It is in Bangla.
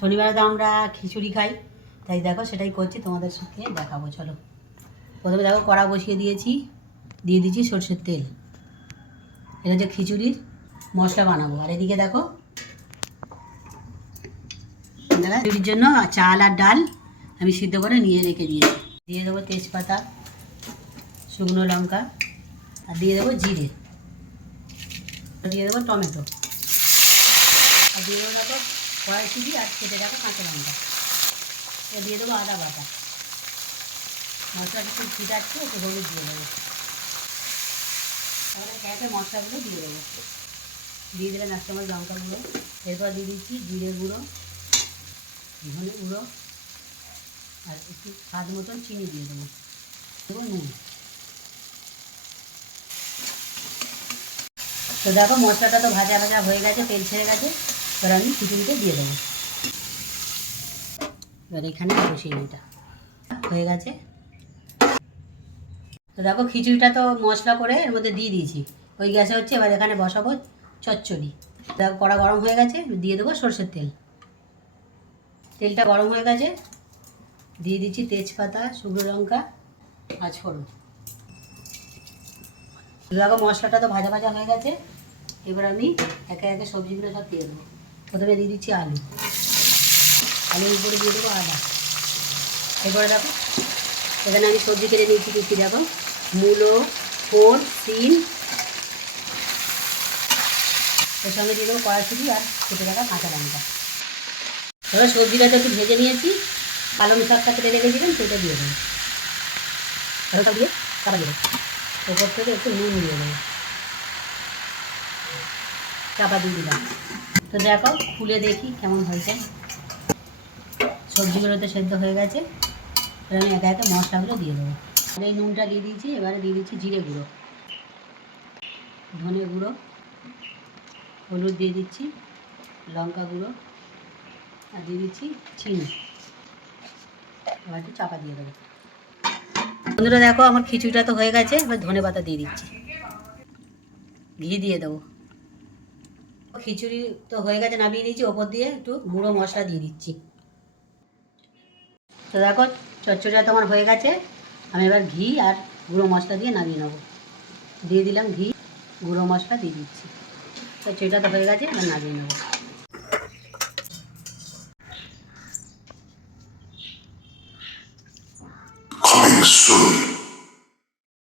শনিবারে তো আমরা খিচুড়ি খাই, তাই দেখো সেটাই করছি, তোমাদের সাথে দেখাবো। চলো, প্রথমে দেখো কড়া বসিয়ে দিয়েছি, দিয়ে দিচ্ছি সরষের তেল। এটা হচ্ছে খিচুড়ির মশলা বানাবো। আর এদিকে দেখো খিচুড়ির জন্য চাল আর ডাল আমি সিদ্ধ করে নিয়ে রেখে দিয়েছি। দিয়ে দেবো তেজপাতা, শুকনো লঙ্কা, আর দিয়ে দেবো জিরে, দিয়ে দেবো টমেটো, আর দিয়ে দেবো দেখো কড়াইশুঁটি আর কেটে রাখো কাঁচা লঙ্কা, দিয়ে দেবো আদা বাটা। মশলাটা খুব ছিটাচ্ছে, একটু হলুদ দিয়ে দেবো। তাহলে একে মশলাগুলো দিয়ে দেবো। দিয়ে দিলাম 1 চামচ লঙ্কা গুঁড়ো, এরপর দিয়ে দিচ্ছি জিরে গুঁড়ো, ধনে গুঁড়ো, আর একটু স্বাদ মতন চিনি দিয়ে দেবো, দেবো নুন। তো দেখো মশলাটা তো ভাজা ভাজা হয়ে গেছে, তেল ছেড়ে গেছে। এবার আমি খিচুড়িতে দিয়ে দেবো। এবার এখানে বসিয়ে এটা হয়ে গেছে। তো দেখো খিচুড়িটা তো মশলা করে এর মধ্যে দিয়ে দিয়েছি, ওই গ্যাসে হচ্ছে। এবার এখানে বসাবো চচ্চড়ি। দেখো কড়া গরম হয়ে গেছে, দিয়ে দেবো সরষের তেল। তেলটা গরম হয়ে গেছে, দিয়ে দিচ্ছি তেজপাতা, শুকনো লঙ্কা আর ফোড়ন। দেখো মশলাটা তো ভাজা ভাজা হয়ে গেছে। এবার আমি একে একে সবজিগুলো সব দিয়ে দেবো। প্রথমে দিয়ে দিচ্ছি আলু, আলুর উপরে দিয়ে দেবো আদা। এরপরে দেখো এখানে আমি সবজি কেটে নিয়েছি দিচ্ছি। দেখো মূলো, ফোড়, সিম, এর সঙ্গে দিয়ে দেবো কড়াইশুঁটি আর কেটে রাখা কাঁচা লঙ্কা। এবার সবজিটা একটু ভেজে নিয়েছি, পালং শাকটা কেটে রেখেছিলাম সেটা দিয়ে দেবো। হালকা দিয়ে চাপা দিয়ে দেবো, ওপর থেকে একটু নুন দিয়ে দেবো, চাপা দিয়ে দিলাম। তো দেখো খুলে দেখি কেমন হয়েছে। সবজিগুলো তো সেদ্ধ হয়ে গেছে। এবার আমি একে একে মশলাগুলো দিয়ে দেবো। আর এই নুনটা দিয়ে দিয়েছি। এবারে দিয়ে দিচ্ছি জিরে গুঁড়ো, ধনে গুঁড়ো, হলুদ দিয়ে দিচ্ছি, লঙ্কা গুঁড়ো, আর দিয়ে দিচ্ছি চিনি। এবার একটু চাপা দিয়ে দেবো। বন্ধুরা দেখো আমার খিচুড়িটা তো হয়ে গেছে। এবার ধনে পাতা দিয়ে দিচ্ছি, ঘি দিয়ে দেবো। খিচুড়ি তো হয়ে গেছে, নামিয়ে দিয়েছি। ওপর দিয়ে একটু গুঁড়ো মশলা দিয়ে দিচ্ছি। তো দেখো চচ্চড়িটা তোমার হয়ে গেছে। আমি এবার ঘি আর গুঁড়ো মশলা দিয়ে নামিয়ে নেবো। দিয়ে দিলাম ঘি, গুঁড়ো মশলা দিয়ে দিচ্ছি। চচ্চড়িটা তো হয়ে গেছে, এবার নামিয়ে নেবো।